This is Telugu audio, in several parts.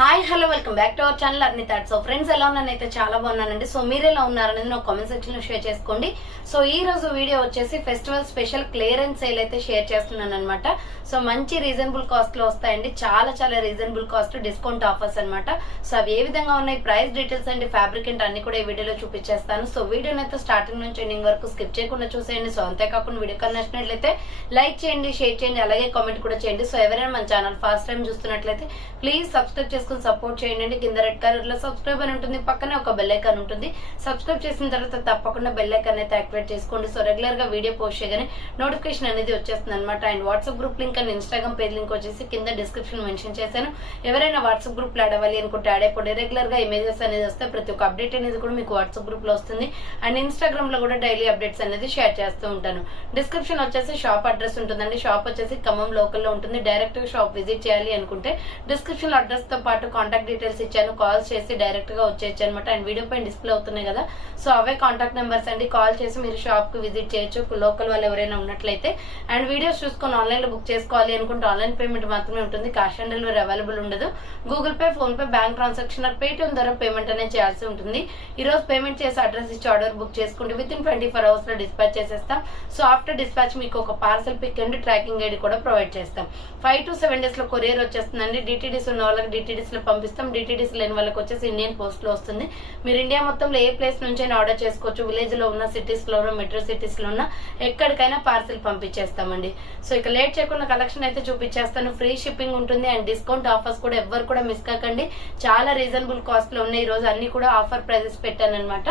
Hi hello welcome back to our channel అర్ని thought. So friends ఎలా ఉన్నానైతే చాలా బాగున్నానండి. సో మీరు ఎలా ఉన్నారనేది నాకు కామెంట్ సెక్షన్ లో షేర్ చేసుకోండి. సో ఈ రోజు వీడియో వచ్చేసి ఫెస్టివల్ స్పెషల్ క్లియరెన్స్ సేల్ అయితే షేర్ చేస్తున్నాను అనమాట. సో మంచి రీజనబుల్ కాస్ట్ లో వస్తాయండి, చాలా చాలా రీజనబుల్ కాస్ట్ డిస్కౌంట్ ఆఫర్స్ అనమాట. సో అవి ఏ విధంగా ఉన్నాయి, price details and fabric and అన్ని కూడా ఈ వీడియోలో చూపించేస్తాను. సో వీడియోని అయితే స్టార్టింగ్ నుంచి ఎండింగ్ వరకు స్కిప్ చేయకుండా చూసేయండి. సో అంతేకాకుండా వీడియో కన్నా నచ్చినట్లయితే లైక్ చేయండి, షేర్ చేయండి, అలాగే కామెంట్ కూడా చేయండి. సో ఎవరైనా మన ఛానల్ ఫస్ట్ టైం చూస్తున్నట్లయితే ప్లీజ్ సబ్స్క్రైబ్ చేసుకుని సపోర్ట్ చేయండి. కింద రెడ్ కలర్ లో సబ్స్క్రైబ్ అని ఉంటుంది, పక్కనే ఒక బెల్ ఐకాన్ ఉంటుంది. సబ్స్క్రైబ్ చేసిన తర్వాత తప్పకుండా బెల్ ఐకాన్ అయితే యాక్టివేట్ చేసుకోండి. సో రెగ్యులర్ గా వీడియో పోస్ట్ చేయగానే నోటిఫికేషన్ అనేది వచ్చేస్తుంది అనమాట. And WhatsApp group link and Instagram page link వచ్చేసి కింద డిస్క్రిప్షన్ మెన్షన్ చేశాను. ఎవరైనా వాట్సాప్ గ్రూప్ లో యాడ్ అవ్వాలి అనుకుంటే యాడ్ అయిపోండి. రెగ్యులర్ గా ఇమేజెస్ అనేది వస్తే ప్రతి ఒక్క అప్డేట్ అనేది కూడా మీకు వాట్సాప్ గ్రూప్ లో వస్తుంది. అండ్ ఇన్స్టాగ్రామ్ లో కూడా డైలీ అప్డేట్స్ అనేది షేర్ చేస్తూ ఉంటాను. డిస్క్రిప్షన్ వచ్చేసి షాప్ అడ్రస్ ఉంటుందండి. షాప్ వచ్చేసి ఖమ్మం లోకల్ లో ఉంటుంది. డైరెక్ట్ గా షాప్ విజిట్ చేయాలి అనుకుంటే డిస్క్రిప్షన్ లో అడ్రస్ తో పాటు కాంటాక్ట్ డీటెయిల్స్ ఇచ్చాను, కాల్ చేసి డైరెక్ట్ గా వచ్చేయచ్చు అనమాట. అండ్ వీడియో పైన డిస్ప్లే అవుతున్నాయి కదా, సో అవే కాంటాక్ట్ నెంబర్స్ అండి. కాల్ చేసి మీరు షాప్ కు విజిట్ చేయొచ్చు, లోకల్ వాళ్ళు ఎవరైనా ఉన్నట్లయితే. అండ్ వీడియోస్ చూసుకొని ఆన్లైన్ లో బుక్ చేసుకోవాలి అనుకుంటే ఆన్లైన్ పేమెంట్ మాత్రమే ఉంటుంది, క్యాష్ ఆన్ డెలివరీ అవైలబుల్ ఉండదు. Google Pay, PhonePe, bank transaction Paytm ద్వారా పేమెంట్ అనేది చేయాల్సి ఉంటుంది. ఈ రోజు పేమెంట్ చేసి అడ్రస్ ఇచ్చి ఆర్డర్ బుక్ చేసుకుంటే విత్ ఇన్ 24 hours లో డిస్పాచ్ చేసేస్తాం. సో ఆఫ్టర్ డిస్పాచ్ మీకు ఒక parcel pick and tracking ID కూడా ప్రొవైడ్ చేస్తాం. 5 to 7 days లో కొరియర్ వచ్చేస్తుందండి. డిటిడిస్ ఉన్న వాళ్ళకి డిటిడిస్ లో పంపిస్తాం, డిటిడిస్ లేని వాళ్ళకి వచ్చేసి ఇండియన్ పోస్ట్ లో వస్తుంది. మీరు ఇండియా మొత్తంలో ఏ ప్లేస్ నుంచి అయినా ఆర్డర్ చేసుకోవచ్చు. విలేజ్ లో ఉన్న, సిటీస్ లో ఉన్న, మెట్రో సిటీస్ లో ఉన్న ఎక్కడికైనా పార్సిల్ పంపించేస్తామండి. సో ఇక లేట్ చేయకుండా కలెక్షన్ అయితే చూపించేస్తాను. ఫ్రీ షిప్పింగ్ ఉంటుంది అండ్ డిస్కౌంట్ ఆఫర్స్ కూడా ఎవ్వరు కూడా మిస్ కాకండి. చాలా రీజనబుల్ కాస్ట్ లో ఉన్నాయి. ఈ రోజు అన్ని కూడా ఆఫర్ ప్రైజెస్ పెట్టాను అనమాట.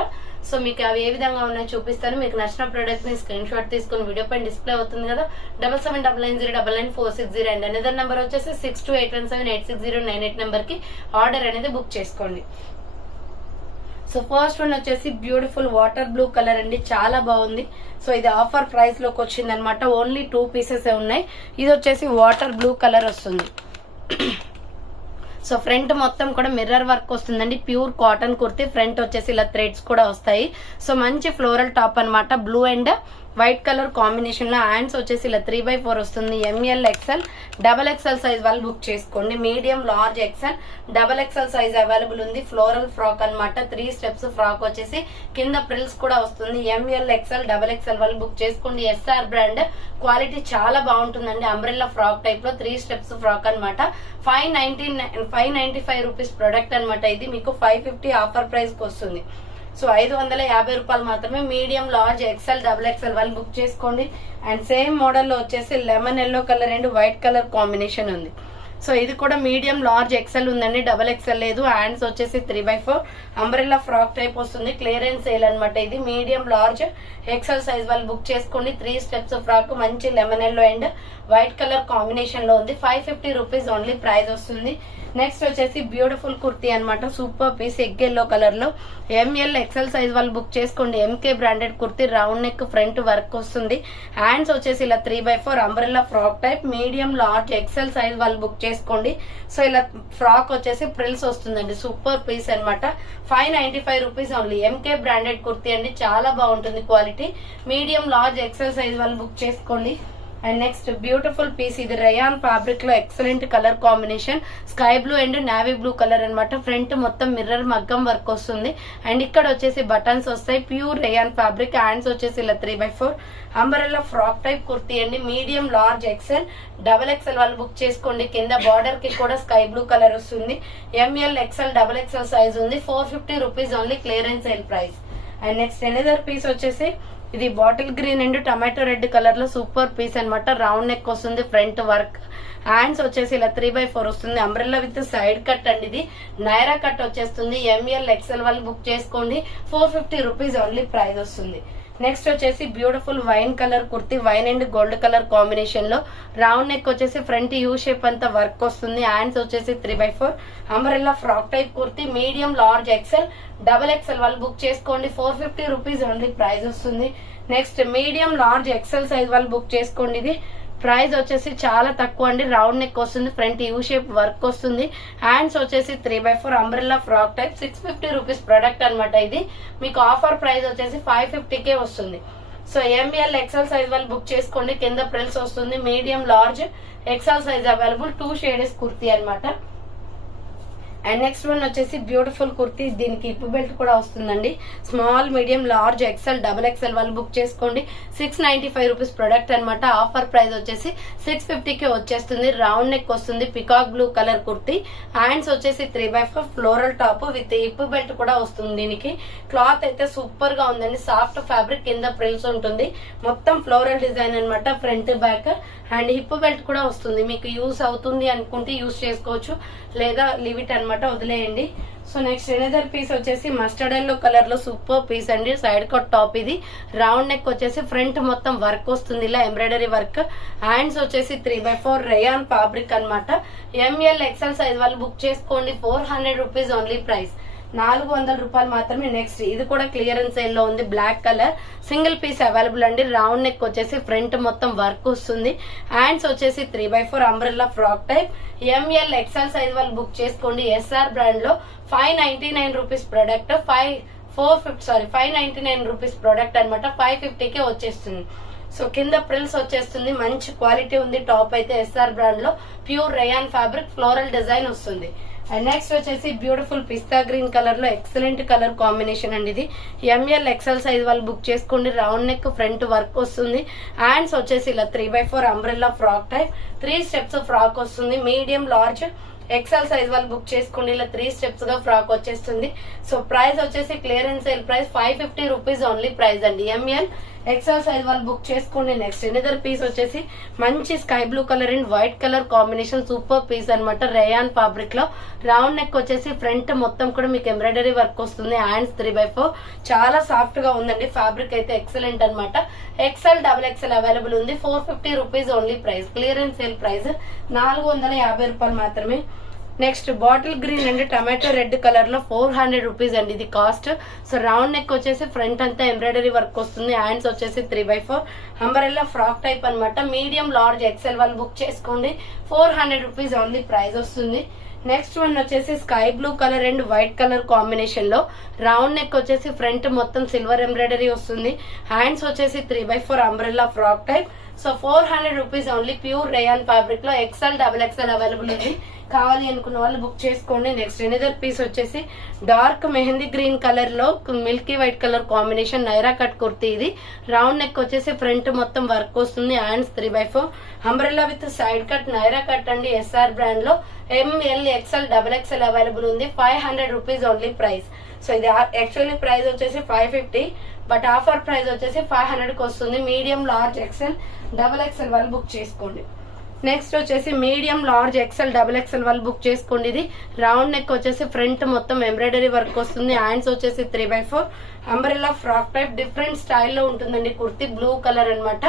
సో మీకు అవి ఏ విధంగా ఉన్నాయో చూపిస్తాను. మీకు నచ్చిన ప్రొడక్ట్ ని స్క్రీన్ షాట్ తీసుకుని వీడియో పైన డిస్ప్లే అవుతుంది కదా, 7799099460 అండ్ అనదర్ నెంబర్ వచ్చేసి 6281786098 నెంబర్ కి ఆర్డర్ అనేది బుక్ చేసుకోండి. సో ఫస్ట్ వన్ వచ్చేసి బ్యూటిఫుల్ వాటర్ బ్లూ కలర్ అండి, చాలా బాగుంది. సో ఇది ఆఫర్ ప్రైస్ లోకి వచ్చింది అనమాట. ఓన్లీ 2 pieces ఉన్నాయి. ఇది వచ్చేసి వాటర్ బ్లూ కలర్ వస్తుంది. సో ఫ్రంట్ మొత్తం కూడా మిర్రర్ వర్క్ వస్తుందండి. Pure cotton kurti. ఫ్రంట్ వచ్చేసి ఇలా థ్రెడ్స్ కూడా వస్తాయి. సో మంచి ఫ్లోరల్ టాప్ అనమాట. Blue and white colour combination లో హ్యాండ్స్ వచ్చేసి ఇలా 3x4 వస్తుంది. ఎంఎల్, ఎక్స్ఎల్, XXL సైజ్ వాళ్ళు బుక్ చేసుకోండి. Medium, large, XL, XXL size available ఉంది. ఫ్లోరల్ ఫ్రాక్ అనమాట. 3 steps ఫ్రాక్ వచ్చేసి కింద ప్రిల్స్ కూడా వస్తుంది. ఎంఎల్, ఎక్స్ఎల్, XXL వాళ్ళు బుక్ చేసుకోండి. ఎస్ఆర్ బ్రాండ్, క్వాలిటీ చాలా బాగుంటుందండి. అంబ్రెల్లా ఫ్రాక్ టైప్ లో 3 steps ఫ్రాక్ అనమాట. 595 రూపీస్ ప్రొడక్ట్ అనమాట. ఇది మీకు 550 ఆఫర్ ప్రైస్ కి వస్తుంది. సో 550 రూపాయలు మాత్రమే. మీడియం, లార్జ్, ఎక్స్ఎల్, XXL వాళ్ళు బుక్ చేసుకోండి. అండ్ సేమ్ మోడల్ లో వచ్చేసి lemon yellow colour and white colour combination ఉంది. సో ఇది కూడా మీడియం, లార్జ్, ఎక్స్ఎల్ ఉందండి. XXL లేదు. హ్యాండ్స్ వచ్చేసి 3x4 అంబ్రెల్లా ఫ్రాక్ టైప్ వస్తుంది. క్లియరెన్స్ సేల్ అనమాట. ఇది మీడియం, లార్జ్, ఎక్స్ఎల్ సైజ్ వాళ్ళు బుక్ చేసుకోండి. 3 steps ఫ్రాక్ మంచి lemon yellow and white colour combination లో ఉంది. 550 రూపీస్ ఓన్లీ ప్రైస్ వస్తుంది. నెక్స్ట్ వచ్చేసి బ్యూటిఫుల్ కుర్తీ అనమాట. Super piece, egg yellow colour లో. ఎంఎల్, ఎక్స్ఎల్ సైజ్ వాళ్ళు బుక్ చేసుకోండి. MK branded kurti, round neck, front work వస్తుంది. హ్యాండ్స్ వచ్చేసి ఇలా 3x4 umbrella frock type. Medium, large, XL size వాళ్ళు బుక్ చేసుకోండి. సో ఇలా ఫ్రాక్ వచ్చేసి ప్రిల్స్ వస్తుందండి. సూపర్ పీస్ అనమాట. 595 rupees only. MK branded kurti అండి, చాలా బాగుంటుంది quality. Medium, large, XL size వాళ్ళు బుక్ చేసుకోండి. And next beautiful piece. ఇది రయాన్ ఫ్యాబ్రిక్ లో excellent colour combination. Sky blue and navy blue colour అనమాట. ఫ్రంట్ మొత్తం మిర్రర్ మగ్గం వర్క్ వస్తుంది. అండ్ ఇక్కడ వచ్చేసి బటన్స్ వస్తాయి. Pure rayon fabric. హ్యాండ్స్ వచ్చేసి ఇలా 3x4 umbrella frock type kurti అండి. మీడియం, లార్జ్, ఎక్స్ఎల్, XXL వాళ్ళు బుక్ చేసుకోండి. కింద బార్డర్ కి కూడా స్కై బ్లూ కలర్ వస్తుంది. ఎంఎల్, ఎక్స్ఎల్, XXL సైజ్ ఉంది. 450 rupees only clearance sale price. And next another piece వచ్చేసి ఇది bottle green and tomato red colour లో సూపర్ పీస్ అనమాట. రౌండ్ నెక్ వస్తుంది. Front work. హ్యాండ్స్ వచ్చేసి ఇలా 3x4 వస్తుంది. అంబ్రెల్లా విత్ సైడ్ కట్ అండి. ఇది నైరా కట్ వచ్చేస్తుంది. ఎంఎల్, ఎక్స్ఎల్ వాళ్ళు బుక్ చేసుకోండి. 450 రూపీస్ ఓన్లీ ప్రైస్ వస్తుంది. నెక్స్ట్ వచ్చేసి beautiful wine colour kurti. Wine and gold colour combination లో రౌండ్ నెక్ వచ్చేసి ఫ్రంట్ యూ షేప్ అంతా వర్క్ వస్తుంది. హ్యాండ్స్ వచ్చేసి 3x4 umbrella frock type kurti. Medium, large, XL, XXL వాళ్ళు బుక్ చేసుకోండి. 450 రూపీస్ ఓన్లీ ప్రైస్ వస్తుంది. Next medium, large, XL size వాళ్ళు బుక్ చేసుకోండి. ఇది ప్రైస్ వచ్చేసి చాలా తక్కువ అండి. రౌండ్ నెక్ వస్తుంది. ఫ్రంట్ యూ షేప్ వర్క్ వస్తుంది. హ్యాండ్స్ వచ్చేసి 3x4 umbrella frock type. 650 rupees product అనమాట. ఇది మీకు ఆఫర్ ప్రైస్ వచ్చేసి 550కే వస్తుంది. సో ఎంఎల్, ఎక్స్ఎల్ సైజ్ వాళ్ళు బుక్ చేసుకోండి. కింద ప్రిల్స్ వస్తుంది. Medium, large, XL size available. 2 shades kurti అనమాట. అండ్ నెక్స్ట్ వన్ వచ్చేసి బ్యూటిఫుల్ కుర్తీ, దీనికి హిప్ బెల్ట్ కూడా వస్తుందండి. Small, medium, large, XL, double XL వాళ్ళు బుక్ చేసుకోండి. 695 రూపీస్ ప్రొడక్ట్ అనమాట. ఆఫర్ ప్రైస్ వచ్చేసి 650కి వచ్చేస్తుంది. రౌండ్ నెక్ వస్తుంది, peacock blue colour kurti. Hands వచ్చేసి 3/4 floral top with hip belt కూడా వస్తుంది. దీనికి క్లాత్ అయితే సూపర్ గా ఉందండి. సాఫ్ట్ ఫ్యాబ్రిక్, కింద ప్రిల్స్ ఉంటుంది. మొత్తం ఫ్లోరల్ డిజైన్ అనమాట. Front back and hip belt కూడా వస్తుంది. మీకు యూస్ అవుతుంది అనుకుంటే యూస్ చేసుకోవచ్చు, లేదా లీవ్ ఇట్ అనమాట, వదిలేయండి. సో నెక్స్ట్ ఎనదర్ పీస్ వచ్చేసి మస్టర్డ్ ఎల్లో కలర్ లో సూపర్ పీస్ అండి. సైడ్ కట్ టాప్ ఇది. రౌండ్ నెక్ వచ్చేసి ఫ్రంట్ మొత్తం వర్క్ వస్తుంది, ఇలా ఎంబ్రాయిడరీ వర్క్. హ్యాండ్స్ వచ్చేసి 3/4 రేయాన్ ఫ్యాబ్రిక్ అనమాట. ఎంఎల్ ఎక్సెల్ సైజ్ వాళ్ళు బుక్ చేసుకోండి. 400 రూపీస్ ఓన్లీ ప్రైస్, 400 రూపాయలు మాత్రమే. నెక్స్ట్ ఇది కూడా క్లియరెన్స్ సేల్ లో ఉంది, black colour, single piece available అండి. రౌండ్ నెక్ వచ్చేసి ఫ్రంట్ మొత్తం వర్క్ వస్తుంది. హ్యాండ్స్ వచ్చేసి 3/4 umbrella frock type. ML XL size వాళ్ళు బుక్ చేసుకోండి. ఎస్ఆర్ బ్రాండ్ లో 599 రూపీస్ ప్రొడక్ట్, 599 రూపీస్ ప్రొడక్ట్ అనమాట. 550కే వచ్చేస్తుంది. సో కింద ప్రిల్స్ వచ్చేస్తుంది, మంచి క్వాలిటీ ఉంది. టాప్ అయితే ఎస్ఆర్ బ్రాండ్ లో pure rayon fabric, floral design వస్తుంది. అండ్ నెక్స్ట్ వచ్చేసి బ్యూటిఫుల్ పిస్తా గ్రీన్ కలర్ లో ఎక్సలెంట్ కలర్ కాంబినేషన్ అండి. ఇది ఎంఎల్ ఎక్సెల్ సైజ్ వాళ్ళు బుక్ చేసుకోండి. రౌండ్ నెక్, ఫ్రంట్ వర్క్ వస్తుంది. హ్యాండ్స్ వచ్చేసి ఇలా 3/4 umbrella frock type, 3 steps frock వస్తుంది. మీడియం, లార్జ్, ఎక్సెల్ సైజ్ వాళ్ళు బుక్ చేసుకోండి. ఇలా 3 స్టెప్స్ గా ఫ్రాక్ వచ్చేస్తుంది. సో ప్రైస్ వచ్చేసి clearance sale price 550 rupees only price అండి. ఎంఎల్ ఎక్సెల్ సైజ్ వాళ్ళు బుక్ చేసుకోండి. నెక్స్ట్ ఎనదర్ పీస్ వచ్చేసి మంచి sky blue colour and white colour combination super piece అనమాట. రేయాన్ ఫ్యాబ్రిక్ లో రౌండ్ నెక్ వచ్చేసి ఫ్రంట్ మొత్తం కూడా మీకు ఎంబ్రాయిడరీ వర్క్ వస్తుంది. హ్యాండ్స్ 3/4, చాలా సాఫ్ట్ గా ఉందండి. ఫ్యాబ్రిక్ అయితే ఎక్సలెంట్ అనమాట. ఎక్సెల్, డబుల్ ఎక్సెల్ అవైలబుల్ ఉంది. 450 rupees only price, clearance sale price 450 రూపాయలు మాత్రమే. Next bottle green and tomato red colour లో 400 రూపీస్ అండి ఇది కాస్ట్. సో రౌండ్ నెక్ వచ్చేసి ఫ్రంట్ అంతా ఎంబ్రాయిడరీ వర్క్ వస్తుంది. హ్యాండ్స్ వచ్చేసి 3/4 అంబరెల్లా ఫ్రాక్ టైప్ అనమాట. మీడియం, లార్జ్, ఎక్సెల్ వాళ్ళు బుక్ చేసుకోండి. 400 రూపీస్ ఓన్లీ ప్రైస్ వస్తుంది. నెక్స్ట్ వన్ వచ్చేసి sky blue colour and white colour combination లో రౌండ్ నెక్ వచ్చేసి ఫ్రంట్ మొత్తం సిల్వర్ ఎంబ్రాయిడరీ వస్తుంది. హ్యాండ్స్ వచ్చేసి 3/4 umbrella frock type. So 400 rupees only. Pure rayon fabric లో ఎక్సెల్, డబుల్ ఎక్సెల్ అవైలబుల్ ఉంది. కావాలి అనుకున్న వాళ్ళు బుక్ చేసుకోండి. నెక్స్ట్ ఎనదర్ పీస్ వచ్చేసి డార్క్ మెహందీ గ్రీన్ కలర్ లో milky white colour combination Naira cut kurti. ఇది రౌండ్ నెక్ వచ్చేసి ఫ్రంట్ మొత్తం వర్క్ వస్తుంది. Hands 3/4 umbrella with side cut Naira cut అండి. ఎస్ఆర్ బ్రాండ్ లో ML, XL, double XL available ఉంది. 500 రూపీస్ ఓన్లీ ప్రైస్. సో ఇది యాక్చువల్లీ ప్రైస్ వచ్చేసి 550, బట్ ఆఫర్ ప్రైస్ వచ్చేసి 500కి వస్తుంది. Medium, large, XL, double XL వాళ్ళు బుక్ చేసుకోండి. నెక్స్ట్ వచ్చేసి medium, large, XL, double XL వాళ్ళు బుక్ చేసుకోండి. ఇది రౌండ్ నెక్ వచ్చేసి ఫ్రంట్ మొత్తం ఎంబ్రాయిడరీ వర్క్ వస్తుంది. హ్యాండ్స్ వచ్చేసి 3/4 అంబ్రెల్లా ఫ్రాక్ టైప్, డిఫరెంట్ స్టైల్లో ఉంటుందండి కుర్తీ. బ్లూ కలర్ అనమాట.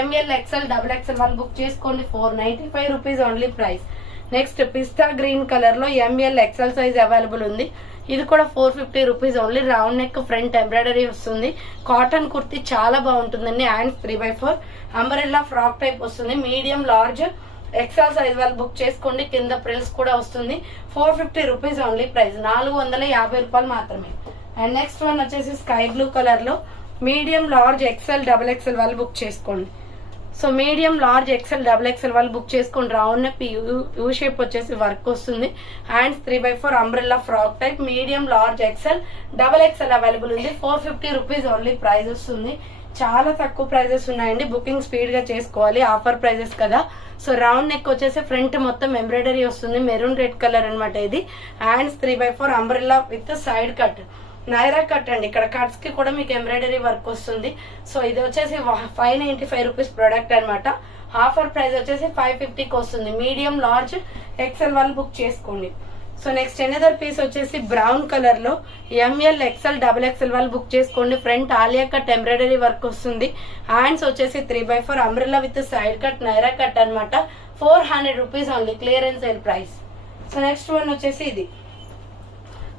ఎంఎల్, ఎక్సెల్, డబుల్ ఎక్సెల్ వాళ్ళు బుక్ చేసుకోండి. 495 rupees only price. Next pista green colour లో ఎంఎల్, ఎక్సెల్ సైజ్ అవైలబుల్ ఉంది. ఇది కూడా 450 rupees only. Round neck, front embroidery వస్తుంది. కాటన్ కుర్తీ చాలా బాగుంటుందండి. హ్యాండ్స్ 3/4 అంబరెల్లా ఫ్రాక్ టైప్ వస్తుంది. మీడియం, లార్జ్, ఎక్సెల్ సైజ్ వాళ్ళు బుక్ చేసుకోండి. కింద ప్రిల్స్ కూడా వస్తుంది. 450 రూపీస్ ఓన్లీ ప్రైస్, 450 రూపాయలు మాత్రమే. అండ్ నెక్స్ట్ వన్ వచ్చేసి స్కై బ్లూ కలర్ లో medium, large, XL, double XL వాళ్ళు బుక్ చేసుకోండి. So medium, large, XL, double XL వాళ్ళు బుక్ చేసుకుని. రౌండ్ నెక్, యూ షేప్ వచ్చేసి వర్క్ వస్తుంది. Hands 3/4 umbrella frock type. Medium, large, XL, double XL available ఉంది. 450 రూపీస్ ఓన్లీ ప్రైస్ వస్తుంది. చాలా తక్కువ ప్రైజెస్ ఉన్నాయండి. బుకింగ్ స్పీడ్ గా చేసుకోవాలి, ఆఫర్ ప్రైజెస్ కదా. సో రౌండ్ నెక్ వచ్చేసి ఫ్రంట్ మొత్తం ఎంబ్రాయిడరీ వస్తుంది. మెరూన్ రెడ్ కలర్ అనమాట ఇది. Hands 3/4 umbrella with side cut Naira cut అండి. ఇక్కడ కట్స్ కి కూడా మీకు ఎంబ్రాయిడరీ వర్క్ వస్తుంది. సో ఇది వచ్చేసి 595 రూపీస్ ప్రొడక్ట్ అనమాట. ఆఫర్ ప్రైస్ వచ్చేసి 550కి వస్తుంది. మీడియం, లార్జ్, ఎక్సెల్ వాళ్ళు బుక్ చేసుకోండి. సో నెక్స్ట్ ఎనదర్ పీస్ వచ్చేసి బ్రౌన్ కలర్ లో ఎంఎల్, ఎక్సెల్, డబుల్ ఎక్సెల్ వాళ్ళు బుక్ చేసుకోండి. Front Alia cut embroidery work వస్తుంది. హ్యాండ్స్ వచ్చేసి 3/4 umbrella with side cut Naira cut అనమాట. 400 rupees only, clearance sale price. So next one వచ్చేసి ఇది.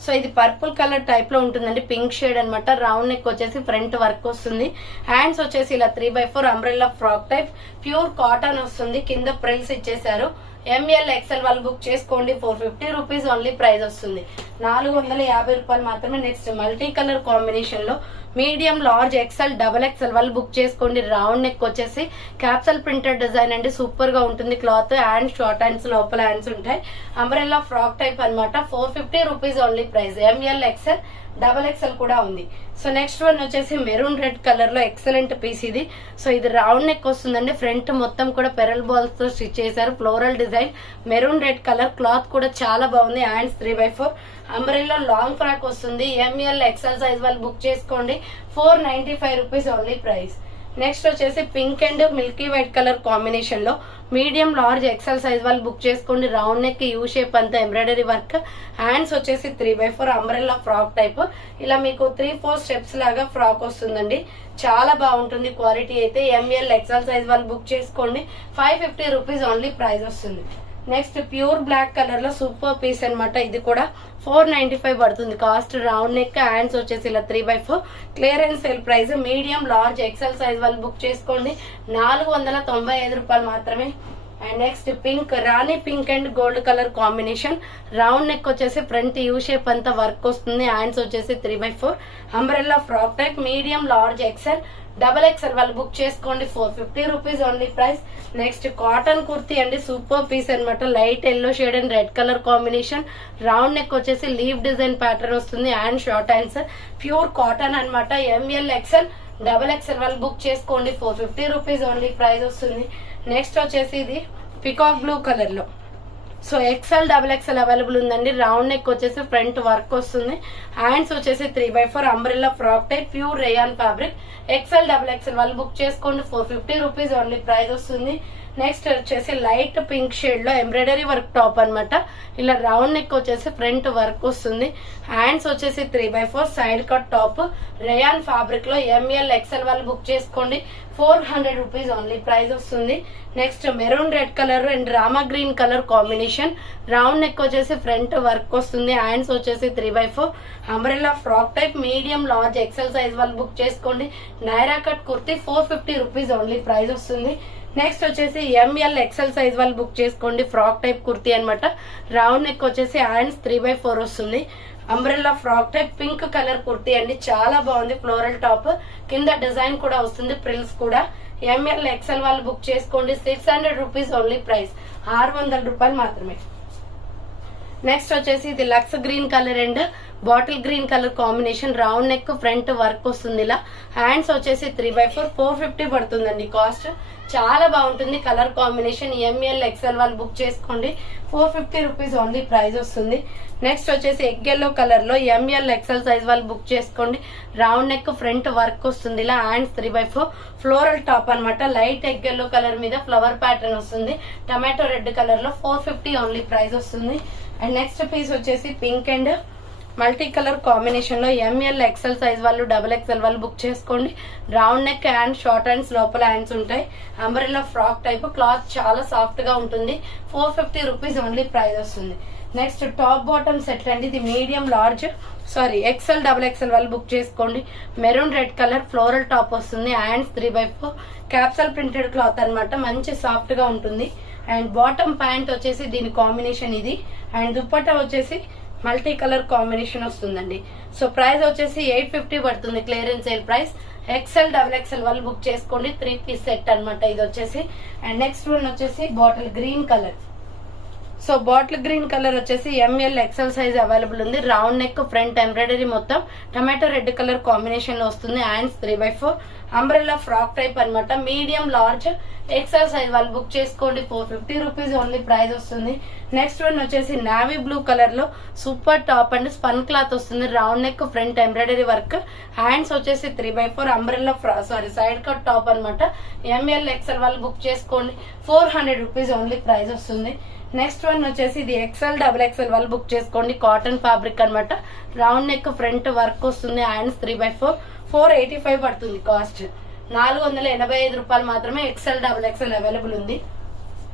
సో ఇది పర్పుల్ కలర్ టైప్ లో ఉంటుందండి, పింక్ షేడ్ అనమాట. రౌండ్ నెక్ వచ్చేసి ఫ్రంట్ వర్క్ వస్తుంది. హ్యాండ్స్ వచ్చేసి ఇలా 3/4 umbrella frock type, pure cotton వస్తుంది. కింద ప్రిల్స్ ఇచ్చేసారు. ఎంఎల్, ఎక్సెల్ వాళ్ళు బుక్ చేసుకోండి. 450 రూపీస్ ఓన్లీ ప్రైస్ వస్తుంది. 450 రూపాయలు మాత్రమే. నెక్స్ట్ మల్టీ కలర్ కాంబినేషన్ లో medium large XL double XL వాళ్ళు బుక్ చేసుకోండి. రౌండ్ నెక్ వచ్చేసి క్యాప్సల్ ప్రింటెడ్ డిజైన్ అండి, సూపర్ గా ఉంటుంది క్లాత్. హ్యాండ్స్ షార్ట్ హ్యాండ్స్, లోపల హ్యాండ్స్ ఉంటాయి. అంబ్రెల్లా ఫ్రాక్ టైప్ అనమాట. 450 rupees only price. ML XL double XL కూడా ఉంది. సో నెక్స్ట్ వన్ వచ్చేసి మెరూన్ రెడ్ కలర్ లో ఎక్సలెంట్ పీస్ ఇది. సో ఇది రౌండ్ నెక్ వస్తుందండి, ఫ్రంట్ మొత్తం కూడా పెరల్ బాల్స్ తో స్టిచ్ చేశారు. Floral design, maroon red colour, cloth కూడా చాలా బాగుంది. Hands 3x4 umbrella long frock వస్తుంది. ఎంఎల్ ఎక్సెల్ సైజ్ వాళ్ళు బుక్ చేసుకోండి. 495 రూపీస్ ఓన్లీ ప్రైస్. నెక్స్ట్ వచ్చేసి pink and Milky white colour combination లో మీడియం లార్జ్ ఎక్సెల్ సైజ్ వాళ్ళు బుక్ చేసుకోండి. రౌండ్ నెక్, యూ షేప్ అంతా ఎంబ్రాయిడరీ వర్క్. హ్యాండ్స్ వచ్చేసి 3x4 అంబ్రెల్లా ఫ్రాక్ టైప్. ఇలా మీకు 3-4 స్టెప్స్ లాగా ఫ్రాక్ వస్తుందండి, చాలా బాగుంటుంది క్వాలిటీ అయితే. ఎంఎల్ ఎక్సెల్ సైజ్ వాళ్ళు బుక్ చేసుకోండి. 550 రూపీస్ ఓన్లీ ప్రైస్ వస్తుంది. నెక్స్ట్ ప్యూర్ బ్లాక్ కలర్ లో సూపర్ పీస్ అనమాట. ఇది కూడా 495 పడుతుంది కాస్ట్. రౌండ్ నెక్, హ్యాండ్స్ వచ్చేసి ఇలా 3x4 clearance sale price. Medium large XL size వాళ్ళు బుక్ చేసుకోండి. 495 రూపాయలు మాత్రమే. And next pink, rani pink and gold colour combination. Round neck వచ్చేసి ఫ్రంట్ యూ షేప్ అంతా వర్క్ వస్తుంది. హ్యాండ్స్ వచ్చేసి 3x4 umbrella frock type. Medium large XL double XL వాళ్ళు బుక్ చేసుకోండి. 450 rupees only price. Next cotton kurti అండి, సూపర్ పీస్ అనమాట. Light yellow shade and red colour combination. Round neck వచ్చేసి లీవ్ డిజైన్ ప్యాటర్న్ వస్తుంది. And short hands, pure cotton అనమాట. ఎంఎల్ ఎక్సెల్ డబల్ ఎక్సెల్ వాళ్ళు బుక్ చేసుకోండి. 450 రూపీస్ ఓన్లీ ప్రైస్ వస్తుంది. నెక్స్ట్ వచ్చేసి ఇది పికాక్ బ్లూ కలర్ లో. So XL double XL available ఉందండి. రౌండ్ నెక్ వచ్చేసి ఫ్రంట్ వర్క్ వస్తుంది. హ్యాండ్స్ వచ్చేసి 3x4 umbrella frock type, pure rayon fabric. XL double XL వాళ్ళు బుక్ చేసుకోండి. 450 రూపీస్ ఓన్లీ ప్రైస్ వస్తుంది. నెక్స్ట్ వచ్చేసి లైట్ పింక్ షేడ్ లో ఎంబ్రాయిడరీ వర్క్ టాప్ అనమాట. ఇలా రౌండ్ నెక్ వచ్చేసి ఫ్రంట్ వర్క్ వస్తుంది. హ్యాండ్స్ వచ్చేసి 3x4 side cut top, rayon fabric లో. ఎంఎల్ ఎక్సెల్ వాళ్ళు బుక్ చేసుకోండి. 400 రూపీస్ ఓన్లీ ప్రైస్ వస్తుంది. Next maroon red colour and Rama green colour combination. Round neck వచ్చేసి ఫ్రంట్ వర్క్ వస్తుంది. హ్యాండ్స్ వచ్చేసి 3x4 umbrella frock type. Medium large XL size వాళ్ళు బుక్ చేసుకోండి. Naira cut kurti 450 rupees only price వస్తుంది. నెక్స్ట్ వచ్చేసి ఎంఎల్ ఎక్సెల్ సైజ్ వాళ్ళు బుక్ చేసుకోండి. ఫ్రాక్ టైప్ కుర్తీ అనమాట. రౌండ్ నెక్ వచ్చేసి హ్యాండ్స్ 3x4 వస్తుంది. Umbrella frock type pink colour kurti అండి, చాలా బాగుంది. ఫ్లోరల్ టాప్, కింద డిజైన్ కూడా వస్తుంది, ప్రిల్స్ కూడా. ఎంఎల్ ఎక్సెల్ వాళ్ళు బుక్ చేసుకోండి. 600 రూపీస్ ఓన్లీ ప్రైస్. 600 రూపాయలు మాత్రమే. నెక్స్ట్ వచ్చేసి ఇది lux green colour and bottle green colour combination. Round neck, front work వస్తుంది. ఇలా హ్యాండ్స్ వచ్చేసి 3x4 450 పడుతుందండి కాస్ట్. చాలా బాగుంటుంది కలర్ కాంబినేషన్. ఎంఎల్ ఎక్సెల్ వాళ్ళు బుక్ చేసుకోండి. 450 రూపీస్ ఓన్లీ ప్రైస్ వస్తుంది. నెక్స్ట్ వచ్చేసి ఎగ్ ఎల్లో కలర్ లో ఎంఎల్ ఎక్సెల్ సైజ్ వాళ్ళు బుక్ చేసుకోండి. రౌండ్ నెక్, ఫ్రంట్ వర్క్ వస్తుంది. ఇలా హ్యాండ్స్ 3x4 ఫ్లోరల్ టాప్ అనమాట. లైట్ ఎగ్ ఎల్లో కలర్ మీద ఫ్లవర్ ప్యాటర్న్ వస్తుంది. టమాటో రెడ్ కలర్ లో 450 ఓన్లీ ప్రైస్ వస్తుంది. అండ్ నెక్స్ట్ పీస్ వచ్చేసి pink and multi colour combination లో ఎంఎల్ ఎక్సెల్ సైజ్ వాళ్ళు డబల్ ఎక్సెల్ వాళ్ళు బుక్ చేసుకోండి. Round neck and short hands, లోపల హ్యాండ్స్ ఉంటాయి. అంబ్రెల్లా ఫ్రాక్ టైప్, క్లాత్ చాలా సాఫ్ట్ గా ఉంటుంది. 450 రూపీస్ ఓన్లీ ప్రైస్ వస్తుంది. నెక్స్ట్ టాప్ బాటమ్ సెట్ అండి. ఇది medium large XL double XL వాళ్ళు బుక్ చేసుకోండి. Maroon red colour floral top వస్తుంది. Hands 3x4 capsule printed cloth అనమాట, మంచి సాఫ్ట్ గా ఉంటుంది. అండ్ బాటమ్ ప్యాంట్ వచ్చేసి దీని కాంబినేషన్ ఇది. అండ్ దుప్పట్టా వచ్చేసి మల్టీ కలర్ కాంబినేషన్ వస్తుందండి. సో ప్రైస్ వచ్చేసి 850 పడుతుంది clearance sale price. XL double XL వాళ్ళు బుక్ చేసుకోండి. 3 పీస్ సెట్ అనమాట ఇది వచ్చేసి. అండ్ నెక్స్ట్ వన్ వచ్చేసి bottle green colour. So bottle green colour వచ్చేసి ఎంఎల్ ఎక్సెల్ సైజ్ అవైలబుల్ ఉంది. రౌండ్ నెక్, ఫ్రంట్ ఎంబ్రాయిడరీ మొత్తం టమాటో రెడ్ కలర్ కాంబినేషన్ లో వస్తుంది. Hands 3x4 umbrella frock type అనమాట. మీడియం లార్జ్ ఎక్సెల్ సైజ్ వాళ్ళు బుక్ చేసుకోండి. 450 రూపీస్ ఓన్లీ ప్రైస్ వస్తుంది. నెక్స్ట్ వన్ వచ్చేసి నావీ బ్లూ కలర్ లో super top and spun cloth వస్తుంది. Round neck, front embroidery work. Hands వచ్చేసి 3x4 umbrella side cut top అనమాట. ఎంఎల్ ఎక్సెల్ వాళ్ళు బుక్ చేసుకోండి. 400 రూపీస్ ఓన్లీ ప్రైస్ వస్తుంది. నెక్స్ట్ వన్ వచ్చేసి ఇది ఎక్సెల్ డబల్ ఎక్సెల్ వాళ్ళు బుక్ చేసుకోండి. కాటన్ ఫ్యాబ్రిక్ అనమాట. రౌండ్ నెక్, ఫ్రంట్ వర్క్ వస్తుంది. హ్యాండ్స్ 3x4 485 పడుతుంది కాస్ట్. 485 రూపాయలు మాత్రమే. ఎక్సెల్ డబల్ ఎక్సెల్ అవైలబుల్ ఉంది.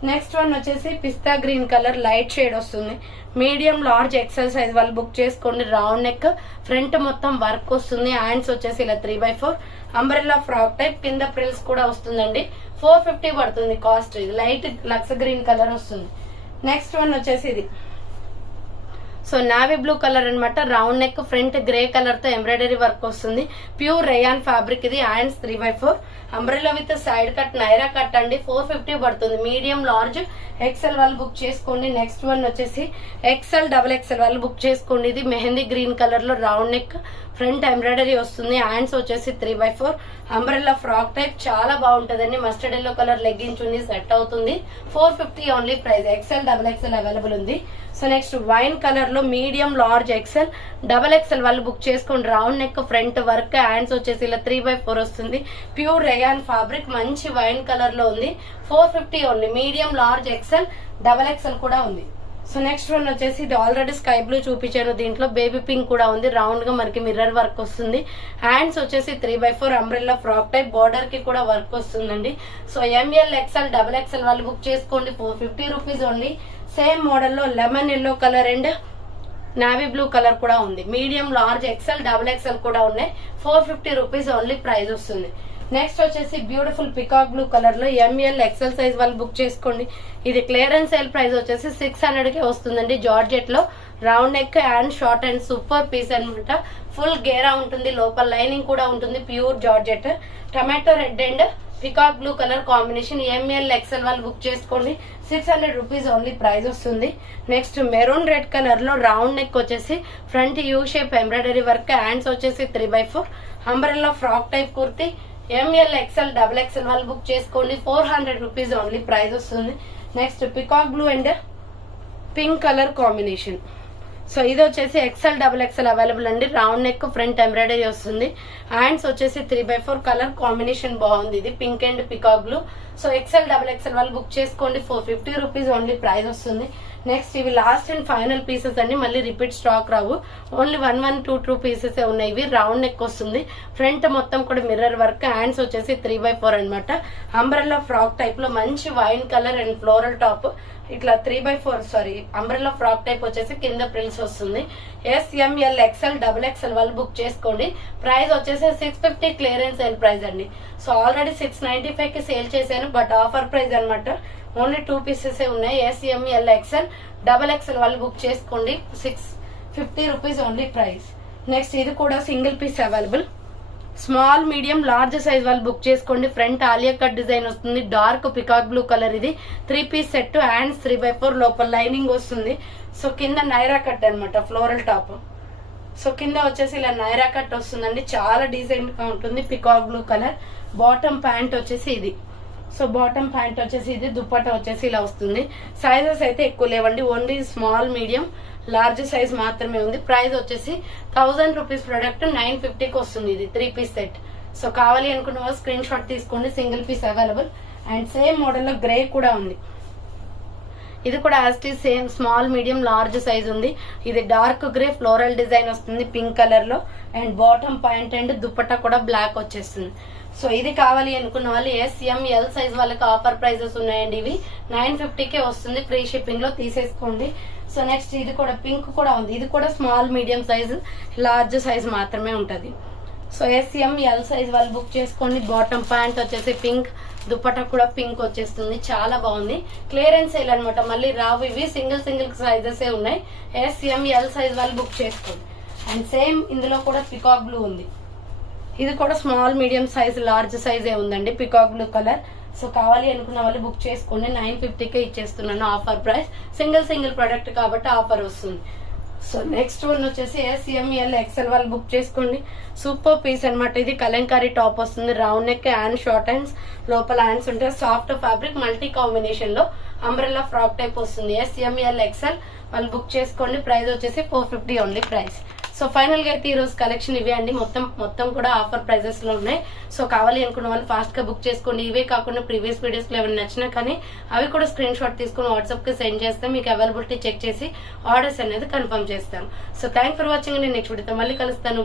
నెక్స్ట్ వన్ వచ్చేసి పిస్తా గ్రీన్ కలర్ లైట్ షేడ్ వస్తుంది. మీడియం లార్జ్ ఎక్సెల్ సైజ్ వాళ్ళు బుక్ చేసుకోండి. రౌండ్ నెక్, ఫ్రంట్ మొత్తం వర్క్ వస్తుంది. హ్యాండ్స్ వచ్చేసి ఇలా 3x4 అంబ్రెల్లా ఫ్రాక్ టైప్, కింద ప్రిల్స్ కూడా వస్తుందండి. 450 పడుతుంది కాస్ట్. ఇది లైట్ లక్స్ గ్రీన్ కలర్ వస్తుంది. నెక్స్ట్ వన్ వచ్చేసి ఇది సో నావీ బ్లూ కలర్ అన్నమాట, round neck, front grey colour తో ఎంబ్రాయిడరీ వర్క్ వస్తుంది. ప్యూర్ రేయాన్ ఫ్యాబ్రిక్ ఇది. Hands 3/4 umbrella with side cut Naira cut అండి. 450 పడుతుంది. మీడియం, లార్జ్, ఎక్సెల్ వాళ్ళు బుక్ చేసుకోండి. నెక్స్ట్ వన్ వచ్చేసి ఎక్సెల్, XXL వాళ్ళు బుక్ చేసుకోండి. ఇది మెహందీ గ్రీన్ కలర్ లో రౌండ్ నెక్, ఫ్రంట్ ఎంబ్రాయిడరీ వస్తుంది. హ్యాండ్స్ వచ్చేసి 3/4 అంబ్రెల్లా ఫ్రాక్ టైప్, చాలా బాగుంటదండి. మస్టర్డ్ ఎల్లో కలర్ లెగ్గిన్స్ ఉంది, సెట్ అవుతుంది. 450 only price. XL, XXL available ఉంది. సో నెక్స్ట్ వైన్ కలర్ లో మీడియం, లార్జ్, ఎక్సెల్, XXL వాళ్ళు బుక్ చేసుకోండి. Round neck, front work, hands వచ్చేసి ఇలా 3/4 వస్తుంది. ప్యూర్ రేయాన్ ఫ్యాబ్రిక్, మంచి వైన్ కలర్ లో ఉంది. 450 only. Medium, large, XL, XXL కూడా ఉంది. సో నెక్స్ట్ వన్ వచ్చేసి ఇది ఆల్రెడీ స్కై బ్లూ చూపించాను, దీంట్లో బేబీ పింక్ కూడా ఉంది. రౌండ్ గా మనకి మిర్రర్ వర్క్ వస్తుంది. హ్యాండ్స్ వచ్చేసి 3/4 అంబ్రెల్లా ఫ్రాక్ టైప్, బార్డర్ కి కూడా వర్క్ వస్తుందండి. సో ML, XL, XXL వాళ్ళు బుక్ చేసుకోండి. 450 రూపీస్ ఓన్లీ. సేమ్ మోడల్ లో lemon yellow colour and navy blue colour కూడా ఉంది. మీడియం, లార్జ్, ఎక్సెల్, XXL కూడా ఉన్నాయి. 450 రూపీస్ ఓన్లీ ప్రైస్ వస్తుంది. నెక్స్ట్ వచ్చేసి బ్యూటిఫుల్ పికాక్ బ్లూ కలర్ లో ML, XL సైజ్ వాళ్ళు బుక్ చేసుకోండి. ఇది క్లియరెన్స్ సేల్ ప్రైస్ వచ్చేసి 600 కే వస్తుందండి. జార్జెట్ లో round neck and short and super piece అనమాట. ఫుల్ గేరా ఉంటుంది, లోపల లైనింగ్ కూడా ఉంటుంది. Pure georgette, tomato red and peacock blue colour combination. ML, XL వాళ్ళు బుక్ చేసుకోండి. 600 రూపీస్ ఓన్లీ ప్రైస్ వస్తుంది. నెక్స్ట్ మెరూన్ రెడ్ కలర్ లో రౌండ్ నెక్ వచ్చేసి front U shape embroidery work, hands వచ్చేసి 3/4 umbrella frock type kurti. ML, XL, XXL వాళ్ళు బుక్ చేసుకోండి. 400 రూపీస్ ఓన్లీ ప్రైస్ వస్తుంది. Next peacock blue and pink colour combination. So ఇది వచ్చేసి XL, XXL అవైలబుల్ అండి. రౌండ్ నెక్, ఫ్రంట్ ఎంబ్రాయిడరీ వస్తుంది. హ్యాండ్స్ వచ్చేసి 3/4 కలర్ కాంబినేషన్ బాగుంది. ఇది pink and peacock blue. So XL, XXL వాళ్ళు బుక్ చేసుకోండి. 450 రూపీస్ ఓన్లీ ప్రైస్ వస్తుంది. నెక్స్ట్ ఇవి లాస్ట్ అండ్ ఫైనల్ పీసెస్ అండి, మళ్ళీ రిపీట్ స్టాక్ రావు. ఓన్లీ 1, 2 పీసెస్ ఉన్నాయి. ఇవి రౌండ్ నెక్ వస్తుంది. ఫ్రంట్ మొత్తం కూడా మిర్రర్ వర్క్, హ్యాండ్స్ వచ్చేసి 3/4 అనమాట. అంబ్రెల్లా ఫ్రాక్ టైప్ లో మంచి wine colour and floral top. ఇట్లా 3/4 అంబ్రెల్లా ఫ్రాక్ టైప్ వచ్చేసి కింద ప్రిల్స్ వస్తుంది. SML, XL, XXL వాళ్ళు బుక్ చేసుకోండి. ప్రైస్ వచ్చేసి 650 క్లియరెన్స్ సేల్ ప్రైస్ అండి. సో ఆల్రెడీ 695 కి సేల్ చేశాను, బట్ ఆఫర్ ప్రైస్ అనమాట. ఓన్లీ 2 పీసెస్ ఉన్నాయి. SML, XL, XXL వాళ్ళు బుక్ చేసుకోండి. 650 రూపీస్ ఓన్లీ ప్రైస్. నెక్స్ట్ ఇది కూడా single piece available. Small, medium, large size వాళ్ళు బుక్ చేసుకోండి. ఫ్రంట్ ఆలియా కట్ డిజైన్ వస్తుంది. Dark peacock blue colour. ఇది 3 పీస్ సెట్. హ్యాండ్స్ 3/4 లోపల లైనింగ్ వస్తుంది. సో కింద నైరా కట్ అనమాట, ఫ్లోరల్ టాప్. సో కింద వచ్చేసి ఇలా నైరా కట్ వస్తుందండి. చాలా డీసెంట్ గా ఉంటుంది. Peacock blue colour. Bottom pant వచ్చేసి ఇది. సో బాటమ్ ప్యాంట్ వచ్చేసి ఇది. దుప్పట్టా వచ్చేసి ఇలా వస్తుంది. సైజెస్ అయితే ఎక్కువ లేవండి, only small, medium, large size మాత్రమే ఉంది. ప్రైస్ వచ్చేసి 1000 రూపీస్ ప్రొడక్ట్ 950కి వస్తుంది. ఇది 3 పీస్ సెట్. సో కావాలి అనుకున్న వాళ్ళు స్క్రీన్ షాట్ తీసుకోండి. Single piece available. And same model లో గ్రే కూడా ఉంది. ఇది కూడా as it same small, medium, large size ఉంది. ఇది డార్క్ గ్రే ఫ్లోరల్ డిజైన్ వస్తుంది పింక్ కలర్ లో. And bottom pant and dupatta కూడా బ్లాక్ వచ్చేస్తుంది. సో ఇది కావాలి అనుకున్న వాళ్ళు SML సైజ్ వాళ్ళకి ఆఫర్ ప్రైజెస్ ఉన్నాయండి. ఇవి 950కే వస్తుంది. ఫ్రీ షిప్పింగ్ లో తీసేసుకోండి. సో నెక్స్ట్ ఇది కూడా పింక్ కూడా ఉంది. ఇది కూడా small, medium size, large size మాత్రమే ఉంటది. సో SML సైజ్ వాళ్ళు బుక్ చేసుకోండి. బాటమ్ ప్యాంట్ వచ్చేసి పింక్, దుప్పట్టా కూడా పింక్ వచ్చేస్తుంది. చాలా బాగుంది. క్లియరెన్స్ సేల్ అనమాట, మళ్ళీ రావు. ఇవి సింగిల్ సైజెస్ ఉన్నాయి. SML సైజ్ వాళ్ళు బుక్ చేసుకోండి. అండ్ సేమ్ ఇందులో కూడా పికాక్ బ్లూ ఉంది. ఇది కూడా స్మాల్, మీడియం సైజ్, లార్జ్ సైజే ఉందండి. Peacock blue colour. సో కావాలి అనుకున్న వాళ్ళు బుక్ చేసుకోండి. 950కే ఇచ్చేస్తున్నాను ఆఫర్ ప్రైస్. సింగిల్ ప్రొడక్ట్ కాబట్టి ఆఫర్ వస్తుంది. సో నెక్స్ట్ వన్ వచ్చేసి SML, XL వాళ్ళు బుక్ చేసుకోండి. సూపర్ పీస్ అనమాట. ఇది కలంకారీ టాప్ వస్తుంది. Round neck and short hands, లోపల హ్యాండ్స్ ఉంటాయి. సాఫ్ట్ ఫ్యాబ్రిక్ మల్టీ కాంబినేషన్ లో అంబ్రెల్లా ఫ్రాక్ టైప్ వస్తుంది. SML, XL వాళ్ళు బుక్ చేసుకోండి. ప్రైస్ వచ్చేసి 450 ఓన్లీ ప్రైస్. సో ఫైనల్ గా అయితే ఈ రోజు కలెక్షన్ ఇవే అండి. మొత్తం కూడా ఆఫర్ ప్రైజెస్ లో ఉన్నాయి. సో కావాలి అనుకున్న వాళ్ళు ఫాస్ట్ గా బుక్ చేసుకోండి. ఇవే కాకుండా ప్రీవియస్ వీడియోస్ లో ఏమైనా నచ్చినా కానీ అవి కూడా స్క్రీన్ షాట్ తీసుకుని వాట్సాప్ కి సెండ్ చేస్తే మీకు అవైలబిలిటీ చెక్ చేసి ఆర్డర్స్ అనేది కన్ఫర్మ్ చేస్తాను. So thank for watching. నేను నెక్స్ట్ వీడియోతో మళ్ళీ కలుస్తాను.